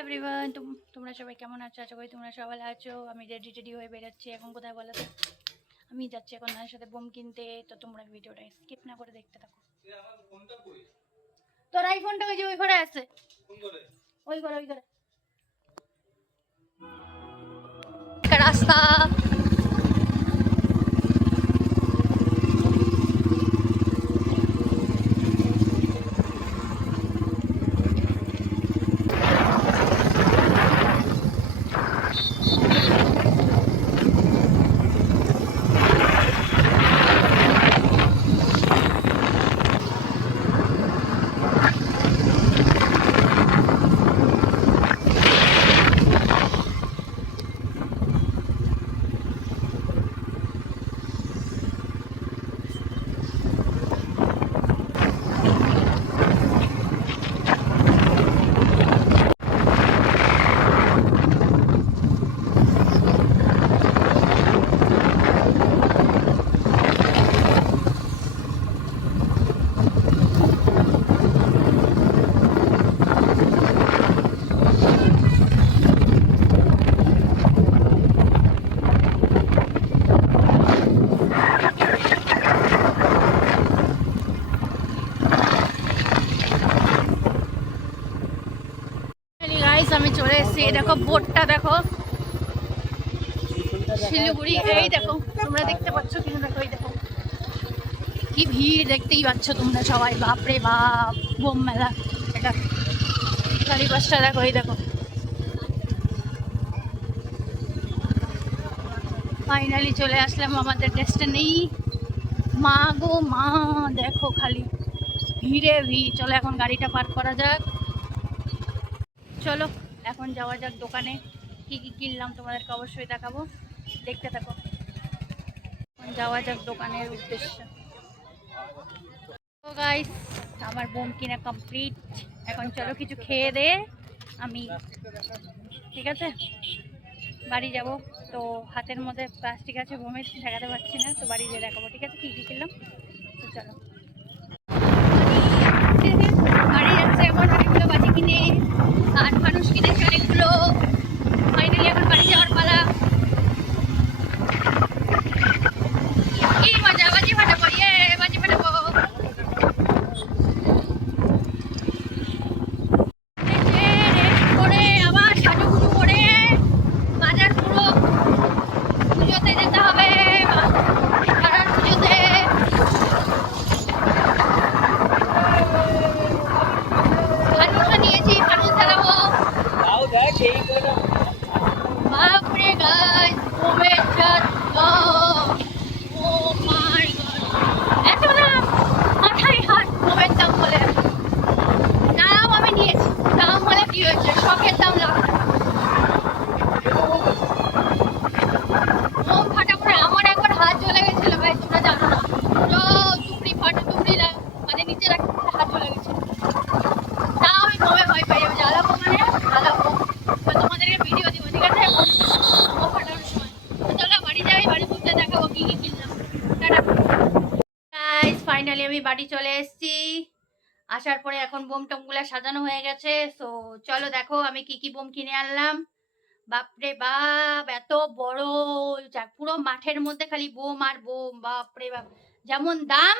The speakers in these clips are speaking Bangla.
এভরিওয়ান তোমরা সবাই কেমন আছো? আশা করি তোমরা সবাই আছো। আমি রেডি টেডি হয়ে বেরোচ্ছি। এখন কোথায় বলো তো? আমি যাচ্ছি এখন তার সাথে বোম কিনতে। তো তোমরা ভিডিওটা স্কিপ না করে দেখতে থাকো। তোর আইফোনটা ওই যে ওই ঘরে আছে। ওই ঘরে ওই ঘরে। রাস্তা গাইস এই দেখো বোটটা দেখো। শিলিগুড়ি, এই দেখো, তোমরা দেখতে পাচ্ছ কিনা? দেখো, এই দেখো। কি ভিড় দেখতেই পাচ্ছ তোমরা সবাই, বাপরে বাপ, বোম মেলা। এটা চারিপাশটা দেখো, এই দেখো। ফাইনালি চলে আসলাম, আমাদের নেই মা গো মা, দেখো খালি। ভিড়ে ভিড়। চলো এখন গাড়িটা পার্ক করা যাক। চলো। এখন যাওয়া যাক দোকানে। কি কি কিনলাম তোমাদেরকে অবশ্যই দেখাবো। দেখতে থাকো। এখন যাওয়া যাক দোকানের উদ্দেশ্যে। গাইস আমার বোম কিনা কমপ্লিট এখন চলো কিছু খেয়ে দে। আমি ঠিক আছে? বাড়ি যাব। তো হাতের মধ্যে প্লাস্টিক আছে, বোমের দেখাতে পারছি না। তো বাড়ি গিয়ে দেখাবো, ঠিক আছে? কী কী কিনলাম? তো চলো। বাড়ি যাচ্ছে, এখন অনেকগুলো বাজি কিনে। আর মানুষ কিনেছে অনেকগুলো ফাইনালি এখন বাড়ি যাওয়ার পালা কি মজা বাজি ফাটাবো ইয়ে বাজি ফাটাবো করে আবার সাজুগুজু করে বাজার পুরো পুজোতে যেতে হবে পাড়ার পুজোতে ফানুসও নিয়েছি ফানুস চালাবো বাপরে গাছ বোমের যত্ন ও মাই গড এত দাম মাথায় হাত বোমের দাম বলে দাম আমি নিয়েছি দাম বলে কি হয়েছে শখের দাম লাগবে বোম ফাটা পরে আমার একবার হাত জ্বলে গেছিল ভাই তোমরা জানো না পুরো টুকরি ফাটা টুকরি লা- মানে নিচে রাখতে হাত জ্বলে গেছিল তাও আমি বোমে ভয় পাই আমি জ্বালাবো মানে জ্বালাবো তো তোমাদেরকে ভিডিও দিব ঠিক আছে বোম ফাটানোর সময় তো চলো বাড়ি যাই বাড়ি বুঝতে দেখাবো কি কি কিনলাম টাটা গাইস ফাইনালি আমি বাড়ি চলে এসেছি। আসার পরে এখন বোম টমগুলো সাজানো হয়ে গেছে। সো চলো দেখো আমি কি কি বোম কিনে আনলাম। বাপরে বাপ, এত বড়। পুরো মাঠের মধ্যে খালি বোম আর বোম, বাপরে বাপ। যেমন দাম,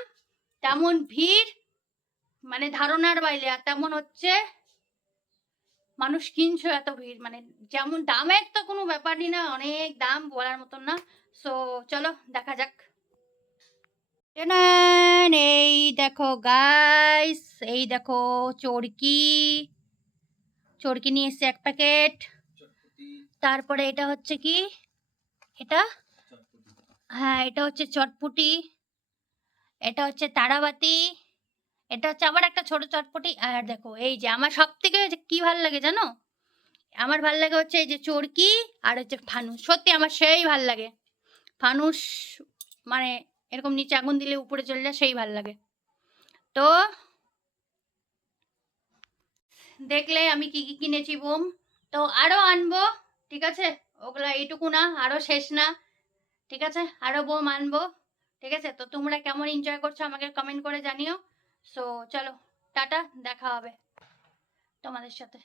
তেমন ভিড় মানে ধারণার বাইরে। আর তেমন হচ্ছে, মানুষ কিনছো এত ভিড়। মানে যেমন দামের তো কোনো ব্যাপারই না, অনেক দাম বলার মতন না। সো চলো দেখা যাক। এই দেখো গাইস এই দেখো চরকি চরকি নিয়ে এসছে এক প্যাকেট তারপরে এটা হচ্ছে কি এটা হ্যাঁ এটা হচ্ছে চটপুটি এটা হচ্ছে তারাবাতি এটা হচ্ছে আবার একটা ছোট চটপটি আর দেখো এই যে আমার সব থেকে কি ভালো লাগে জানো আমার ভালো লাগে হচ্ছে এই যে চরকি আর হচ্ছে ফানুস সত্যি আমার সেই ভালো লাগে ফানুস মানে এরকম নিচে আগুন দিলে উপরে চলে যায়, সেই ভালো লাগে। তো দেখলে আমি কি কি কিনেছি বোম? তো আরও আনব, ঠিক আছে? ওগুলা এইটুকু না, আরও শেষ না, ঠিক আছে? আরও বোম আনব, ঠিক আছে? তো তোমরা কেমন এনজয় করছ আমাকে কমেন্ট করে জানিও। সো চলো, টাটা, দেখা হবে তোমাদের সাথে।